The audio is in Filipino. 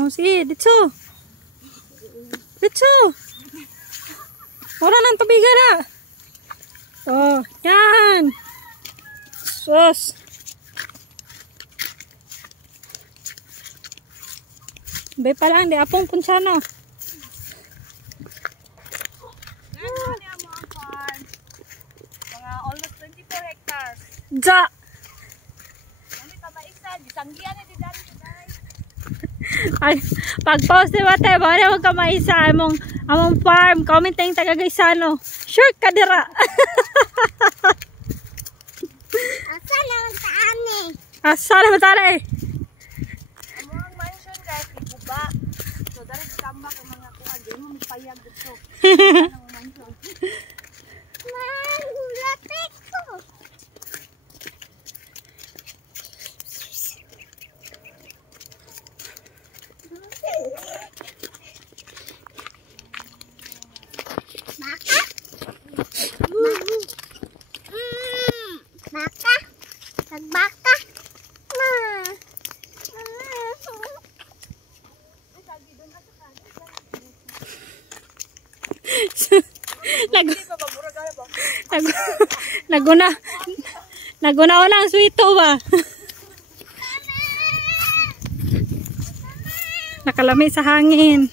Oh, sige, dito. Dito. Wala nang tubigan na. Oh, yan. Sus. Bay pa lang, di apong punsano. Mga almost 24 hectares. Ja. Ano pa ba isa? Disanggian na di dali. Ay, pag-post di ba tayo, baka huwag ka maisa among farm, comment tayong taga-Gaisano. Sure ka dira. Asa na magtaani? Asa na matala eh. Amo ang mansion guys, ibuba. So dari kambak ang mga kuan, di mo mipayag dito. Ang mansion. Latek ko. Baka? Baka? Nagbaka? Naguna na ang sweeto ba? Nakalami sa hangin.